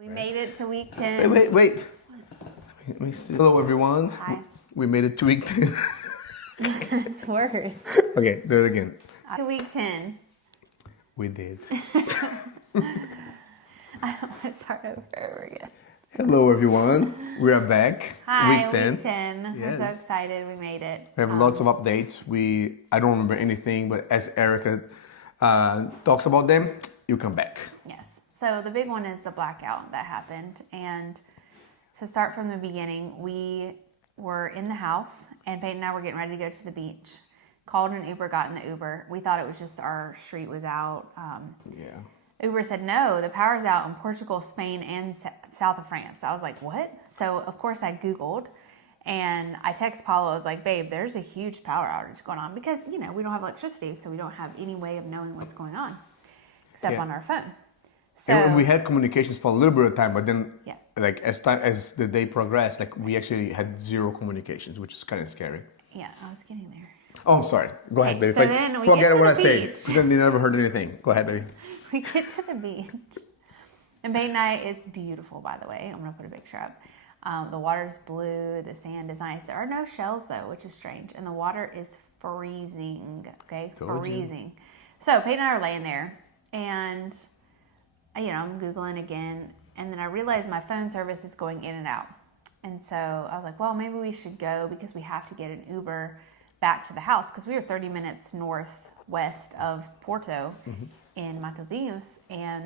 We made it to week 10. Wait. Let me see. Hello, everyone. Hi. We made it to week 10. It's worse. Okay, do it again. To week 10. We did. I don't want to start over again. Hello, everyone. We are back. Hi, week 10. week 10. Yes. We're so excited we made it. We have lots of updates. I don't remember anything, but as Erica talks about them, you come back. Yes. So the big one is the blackout that happened. And to start from the beginning, we were in the house and Peyton and I were getting ready to go to the beach. Called an Uber, got in the Uber. We thought it was just our street was out. Yeah. Uber said, no, the power's out in Portugal, Spain, and south of France. I was like, what? So, of course, I Googled, and I text Paulo. I was like, babe, there's a huge power outage going on because, we don't have electricity, so we don't have any way of knowing what's going on except on our phone. So And we had communications for a little bit of time, but then, Yeah. like as the day progressed, like we actually had zero communications, which is kind of scary. yeah, I was getting there. Oh, I'm sorry. Go ahead, baby. So then we Forget get to what the I say. beach. So then you never heard anything. Go ahead, baby. We get to the beach, and Peyton and I, it's beautiful, by the way. I'm going to put a picture up. The water's blue, the sand is nice. There are no shells, though, which is strange, and the water is freezing, okay? Told you. Freezing. So Peyton and I are laying there, and, I'm Googling again, and then I realized my phone service is going in and out. And so I was like, well, maybe we should go because we have to get an Uber back to the house because we were 30 minutes northwest of Porto in Matosinhos, and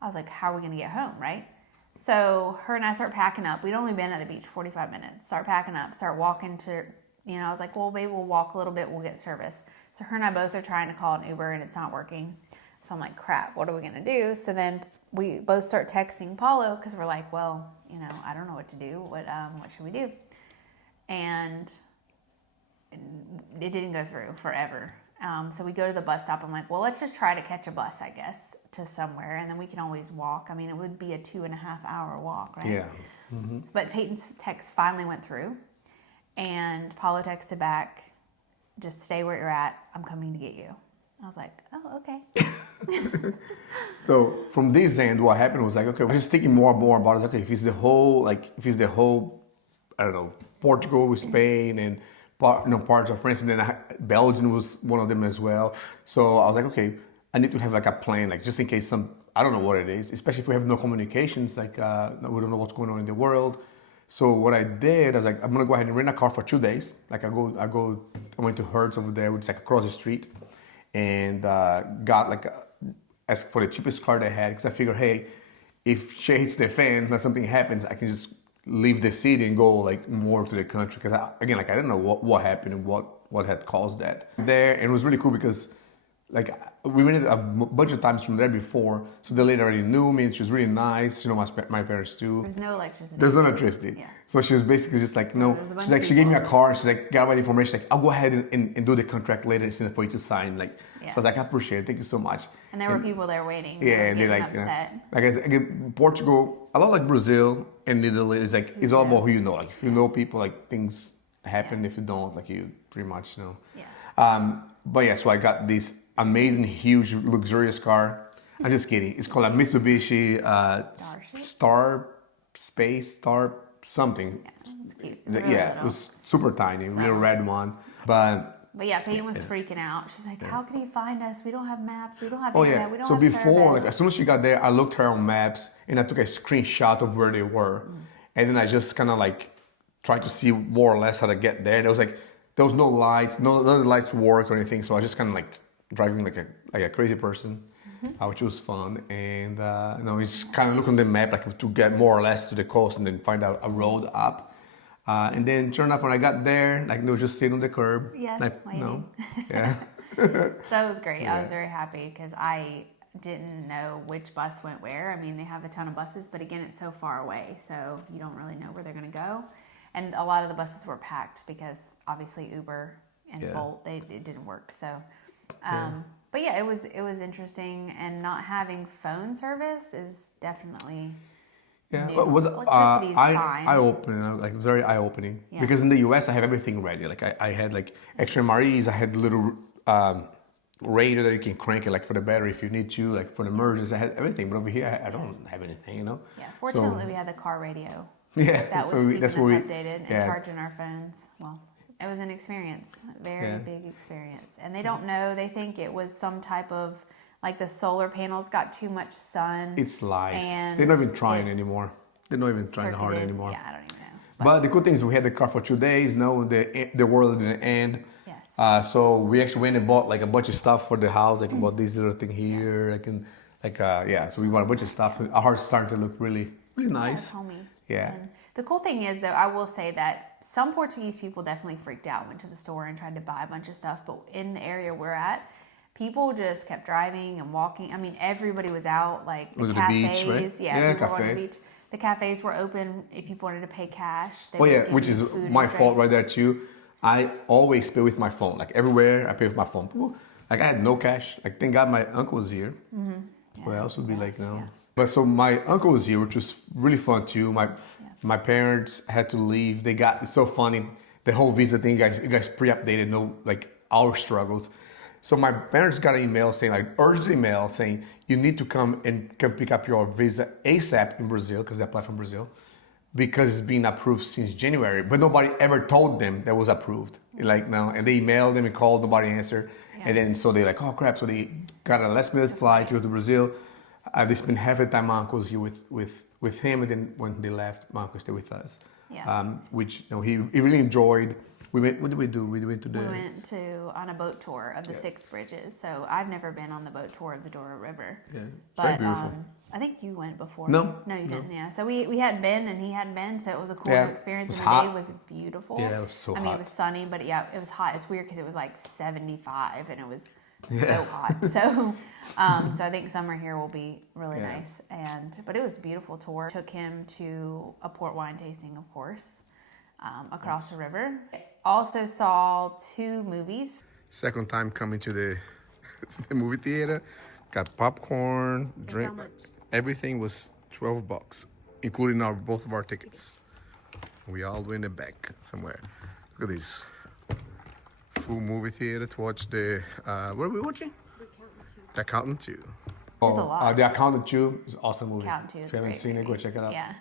I was like, how are we going to get home, right? So her and I start packing up. We'd only been at the beach 45 minutes. Start packing up, start walking to, I was like, well, maybe we'll walk a little bit, we'll get service. So her and I both are trying to call an Uber, and it's not working. So I'm like, crap, what are we going to do? So then we both start texting Paulo because we're like, well, I don't know what to do. What should we do? And it didn't go through forever. So we go to the bus stop. I'm like, well, let's just try to catch a bus, I guess, to somewhere. And then we can always walk. I mean, it would be a 2.5 hour walk, right? Yeah. Mm-hmm. But Peyton's text finally went through. And Paulo texted back, just stay where you're at. I'm coming to get you. I was like, oh, okay. So from this end, what happened was like, okay, we're just thinking more and more about it. Okay, if it's the whole, I don't know, Portugal, Spain, and parts of France, and then Belgium was one of them as well. So I was like, okay, I need to have like a plan, like just in case I don't know what it is, especially if we have no communications, like we don't know what's going on in the world. So what I did, I was like, I'm gonna go ahead and rent a car for 2 days. Like I went to Hertz over there, which is like across the street, and got asked for the cheapest car they had, because I figured, hey, if shit hits the fan, when something happens, I can just leave the city and go like more to the country. Because I didn't know what happened and what had caused that there. And it was really cool because like we made it a bunch of times from there before, so the lady already knew me and she was really nice. My parents too. There's no electricity. There's no electricity. Yeah. So she was basically just like, no. there's a bunch She's like, of she gave me a people. car. She's like, got my information. She's like, I'll go ahead and do the contract later instead for you to sign. Like, Yeah. so I was like, I appreciate it. Thank you so much. And there were people there waiting. Yeah, and they're getting like, upset. like I said, again, Portugal, a lot like Brazil and Italy, it's like, it's all about who you know. Like, if you know people, like things happen. If you don't, like you pretty much know. Yeah. But yeah, so I got this amazing, huge, luxurious car. I'm just kidding. It's called a Mitsubishi Star something. Yeah, it's cute. Yeah, it was super tiny, real red one. But yeah, Peyton was freaking out. She's like, how can he find us? We don't have maps. We don't have oh internet. yeah. We don't So have before, service. like as soon as she got there, I looked her on maps and I took a screenshot of where they were, and then I just kind of like tried to see more or less how to get there. And it was like there was no lights, none of the lights worked or anything. So I was just kind of like driving like a crazy person, which was fun. And we just kind of look on the map like to get more or less to the coast and then find out a road up. And then sure enough, when I got there, like they were just sitting on the curb. Yes, like, waiting. Yeah. So it was great. I was very happy because I didn't know which bus went where. I mean, they have a ton of buses, but again, it's so far away, so you don't really know where they're going to go. And a lot of the buses were packed because obviously Uber and Bolt, it didn't work. So, but yeah, it was interesting, and not having phone service is definitely. Yeah, new. it was Electricity's fine. eye-opening, like very eye-opening. Yeah. Because in the US, I have everything ready. Like I had like extra MREs, I had little radio that you can crank it like for the battery if you need to, like for the emergency. I had everything, but over here I don't have anything, you know. Yeah, fortunately we had the car radio. Yeah, That was so keeping that's us where we updated and charging our phones. Well, it was an experience, very big experience. And they don't know, they think it was some type of, like the solar panels got too much sun. It's lies. And They're not even trying anymore. They're not even trying hard anymore. Yeah, I don't even know. But the good thing is we had the car for 2 days. No, the world didn't end. Yes. So we actually went and bought like a bunch of stuff for the house. Like bought this little thing here. So we bought a bunch of stuff. Our house is starting to look really, really nice. It's homey. Yeah. And the cool thing is, though, I will say that some Portuguese people definitely freaked out, went to the store and tried to buy a bunch of stuff. But in the area we're at, people just kept driving and walking. I mean, everybody was out. Like the cafes. The beach, right? Yeah, people were on the cafes. beach. The cafes were open if you wanted to pay cash. They Which is my fault right there too. I always pay with my phone. Like everywhere, I pay with my phone. Like I had no cash. Like thank God my uncle was here. Mm-hmm. Yeah, What else would be like now? Yeah. But so my uncle was here, which was really fun too. My parents had to leave. It's so funny. The whole visa thing, you guys pre-updated, no like our struggles. So my parents got an email saying, like, urgent email saying, you need to come pick up your visa ASAP in Brazil, because they applied from Brazil, because it's been approved since January. But nobody ever told them that was approved. Like, no, and they emailed them and called, nobody answered. Yeah. And then, so they're like, oh crap. So they got a last minute flight to go to Brazil. They spent half the time my uncle was here with him. And then when they left, my uncle stayed with us. Yeah. Which, he really enjoyed. What did we do? We went on a boat tour of the 6 bridges. So I've never been on the boat tour of the Douro River. Yeah, it's but very beautiful. I think you went before. No, you didn't. Yeah. So we hadn't been, and he hadn't been, so it was a cool experience. It was and the hot. day was beautiful. Yeah, it was so hot. I mean, it was sunny, but yeah, it was hot. It's weird because it was like 75, and it was so hot. So, so I think summer here will be really nice. But it was a beautiful tour. Took him to a port wine tasting, of course, across the river. Also saw 2 movies. Second time coming to the movie theater. Got popcorn, drink. Everything was $12, including both of our tickets. We all went in the back somewhere. Look at this full movie theater to watch the. What are we watching? The Accountant 2. Which is a lot. The Accountant 2 is an awesome movie. Accountant 2 is if you haven't great seen it, go movie. check it out. Yeah,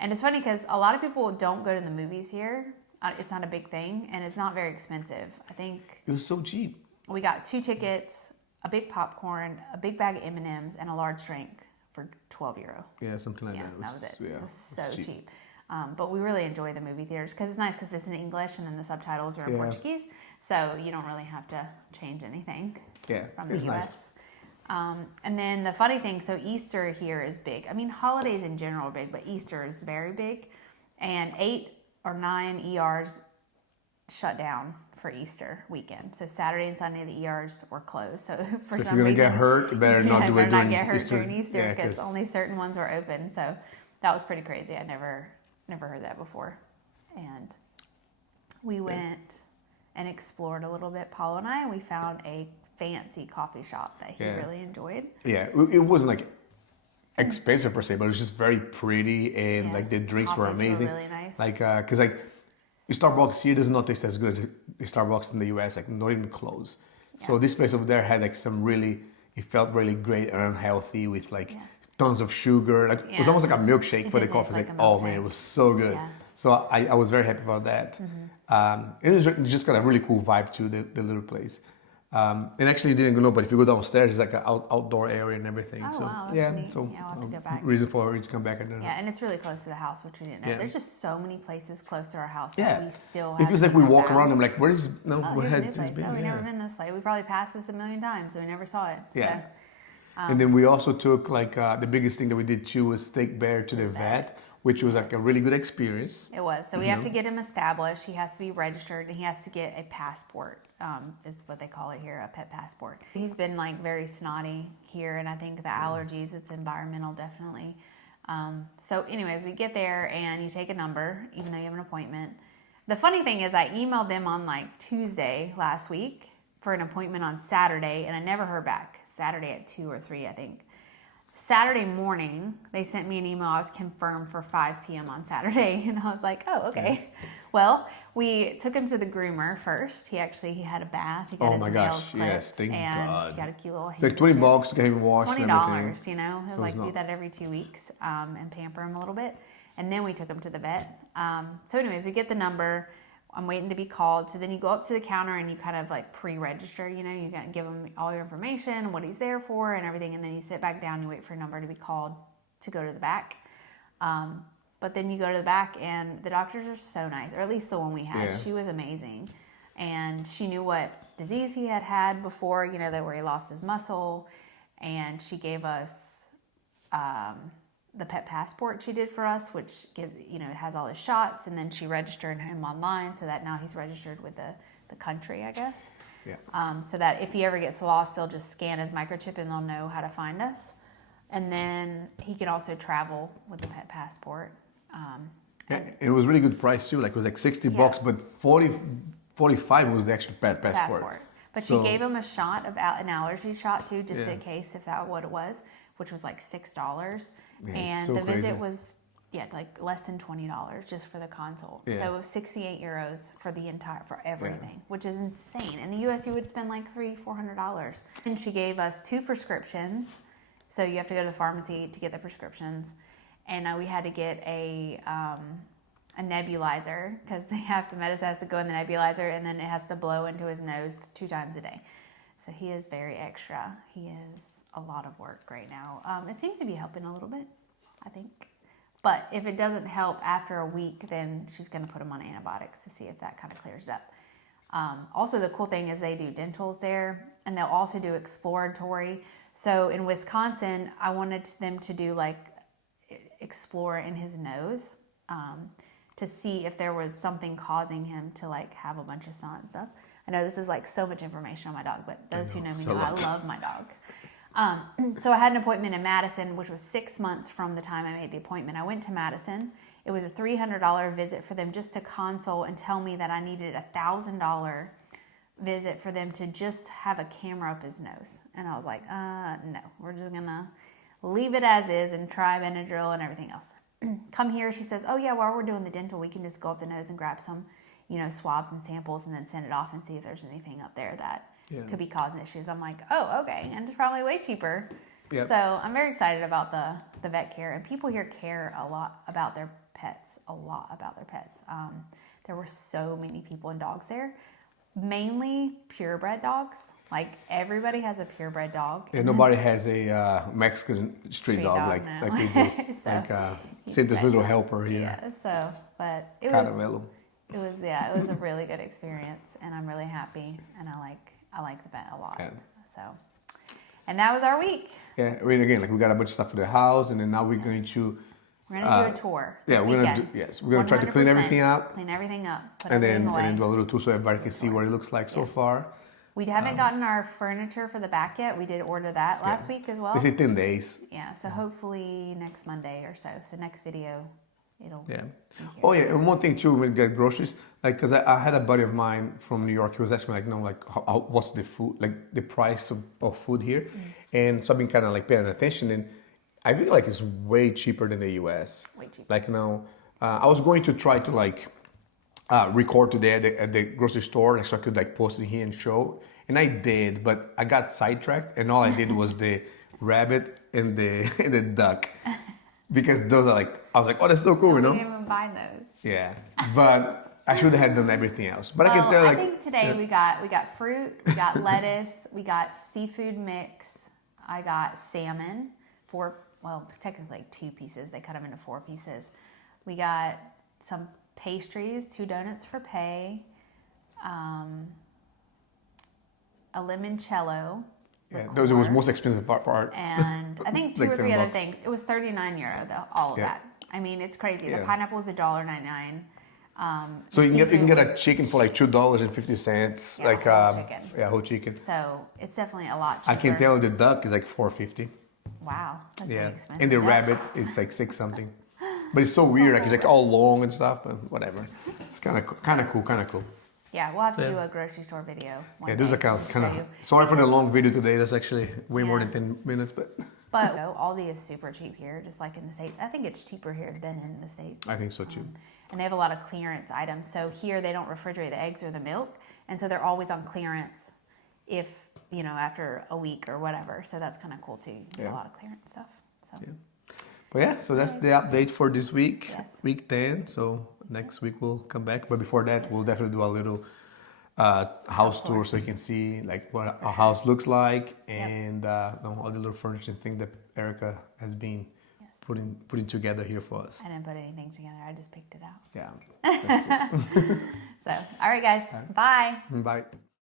and it's funny because a lot of people don't go to the movies here. It's not a big thing, and it's not very expensive. I think it was so cheap. We got 2 tickets, a big popcorn, a big bag of M&Ms, and a large drink for €12. Yeah, something like that. That was it. Yeah, it was so cheap. But we really enjoy the movie theaters because it's nice because it's in English and then the subtitles are in Portuguese, so you don't really have to change anything from the US. Nice. And then the funny thing, so Easter here is big. I mean, holidays in general are big, but Easter is very big. And 8 or 9 ERs shut down for Easter weekend. So Saturday and Sunday, the ERs were closed. So for some reason, if you're going to get hurt, you better not do it during get hurt Easter. during Easter because only certain ones were open. So that was pretty crazy. I never heard that before. And we went and explored a little bit, Paulo and I, and we found a fancy coffee shop that he really enjoyed. Yeah, it wasn't like expensive per se, but it was just very pretty, and like the drinks were amazing. Were really nice. Like, cause like Starbucks here does not taste as good as the Starbucks in the US, like not even close. Yeah. So this place over there had like it felt really great and healthy with like tons of sugar. Like it was almost like a milkshake for the coffee. Like oh man, it was so good. Yeah. So I was very happy about that. Mm-hmm. It was just got a really cool vibe to the little place. And actually, you didn't know, but if you go downstairs, it's like an outdoor area and everything. Oh, so wow, that's neat. So I'll have to go back. Reason for her to come back. And it's really close to the house, which we didn't know. There's just so many places close to our house that we still have. It feels like we walk around and I'm like, where is here's a new place. We've never been this way. We probably passed this a million times, so we never saw it. Yeah. So, and then we also took like the biggest thing that we did too was take Bear to the vet, which was like a really good experience. It was. So we have to get him established. He has to be registered, and he has to get a passport, is what they call it here, a pet passport. He's been like very snotty here, and I think the allergies, it's environmental definitely. So anyways, we get there and you take a number, even though you have an appointment. The funny thing is I emailed them on like Tuesday last week for an appointment on Saturday, and I never heard back. Saturday at 2 or 3, I think. Saturday morning, they sent me an email. I was confirmed for 5 p.m. on Saturday, and I was like, oh, okay. Well, we took him to the groomer first. He had a bath. He got his nails clipped, yes, thank and God. he got a cute little It's like $20 to get him washed. $20, you know. He'll So like it's do not- that every 2 weeks and pamper him a little bit. And then we took him to the vet. So anyways, we get the number. I'm waiting to be called. So then you go up to the counter and you kind of like pre-register, you know, you got to give him all your information and what he's there for and everything. And then you sit back down, you wait for a number to be called to go to the back. But then you go to the back and the doctors are so nice, or at least the one we had. Yeah. She was amazing. And she knew what disease he had before, you know, that where he lost his muscle. And she gave us the pet passport she did for us, which has all his shots. And then she registered him online so that now he's registered with the country, I guess. Yeah. So that if he ever gets lost, they'll just scan his microchip and they'll know how to find us. And then he can also travel with the pet passport. Yeah, it was really good price too. Like it was like $60, but 45 was the actual pet passport. But So- she gave him a shot of an allergy shot too, just in case if that what it was, which was like $6. Yeah, it's And so the visit crazy. was like less than $20 just for the consult. Yeah. So it was 68 euros for for everything, which is insane. In the US you would spend like $400. And she gave us 2 prescriptions. So you have to go to the pharmacy to get the prescriptions. And we had to get a nebulizer because the medicine has to go in the nebulizer and then it has to blow into his nose 2 times a day. So he is very extra. He is a lot of work right now. It seems to be helping a little bit, I think. But if it doesn't help after a week, then she's going to put him on antibiotics to see if that kind of clears it up. Also, the cool thing is they do dentals there, and they'll also do exploratory. So in Wisconsin, I wanted them to do like explore in his nose to see if there was something causing him to like have a bunch of snot and stuff. I know this is like so much information on my dog, but those who know me know I love my dog. So I had an appointment in Madison, which was 6 months from the time I made the appointment. I went to Madison. It was a $300 visit for them just to consult and tell me that I needed a $1,000 visit for them to just have a camera up his nose. And I was like, no, we're just gonna leave it as is and try Benadryl and everything else. Come here, she says, oh yeah, while we're doing the dental, we can just go up the nose and grab some, swabs and samples and then send it off and see if there's anything up there that could be causing issues. I'm like, oh, okay, and it's probably way cheaper. Yep. So I'm very excited about the vet care, and people here care a lot about their pets, There were so many people and dogs there, mainly purebred dogs. Like everybody has a purebred dog. Yeah, nobody has a Mexican street dog like no. we do. So, like he's Santa's little special. helper here. Yeah, so, but it Caramelo. was a really good experience, and I'm really happy, and I like the vet a lot. Yeah. So, and that was our week. Yeah, I mean, again, like we got a bunch of stuff for the house, and then now we're going to. We're gonna do a tour. Yeah, This we're weekend. we're gonna try to clean 100%. everything up, Clean everything up. Put and everything then away. do a little tour so everybody can see what it looks like so far. We haven't gotten our furniture for the back yet. We did order that last week as well. They say 10 days. Yeah, so hopefully next Monday or so. So next video, it'll Yeah. be here. Oh yeah, and one thing too, when we get groceries, like, because I had a buddy of mine from New York, he was asking what's the food, like the price of food here, and so I've been kind of like paying attention, and I feel like it's way cheaper than the U.S. Way cheaper. Like now, I was going to try to record today at the grocery store, like so I could like post it here and show, and I did, but I got sidetracked, and all I did was the rabbit and the duck. Because those are like, I was like, oh, that's so cool, We you know? didn't even buy those. Yeah, but I should have done everything else. But I Well, can tell, I like, think today we got fruit, we got lettuce, we got seafood mix. I got salmon, technically like 2 pieces. They cut them into 4 pieces. We got some pastries, 2 donuts for pay, a limoncello. yeah, those was most expensive part. And I think 2 Like or 3 other $7. things. It was €39 all of Yeah. that. I mean, it's crazy. The Yeah. pineapple was $1.99. So you can get a was- chicken for like $2.50, Yeah, like whole chicken. Yeah, whole chicken. So it's definitely a lot I cheaper. can tell the duck is like $4.50. Wow, that's Yeah, expensive. and the Yeah. rabbit is like 6 something. But it's so weird, like it's like all long and stuff. But whatever, it's kind of cool. Yeah, we'll have to Yeah. do a grocery store video. One Yeah, this day account to kind show you. of. Sorry for the long video today. That's actually way more Yeah. than 10 minutes, but But Aldi is super cheap here, just like in the States. I think it's cheaper here than in the States. I think so too. And they have a lot of clearance items. So here they don't refrigerate the eggs or the milk. And so they're always on clearance if, after a week or whatever. So that's kind of cool too. You get a lot of clearance stuff. So. Yeah. But yeah, so that's the update for this week, Yes. week 10. So next week we'll come back. But before that, we'll definitely do a little house tour so you can see like what our house looks like and all the little furniture and things that Erica has been putting together here for us. I didn't put anything together. I just picked it out. Yeah. So, all right, guys. Bye. Bye.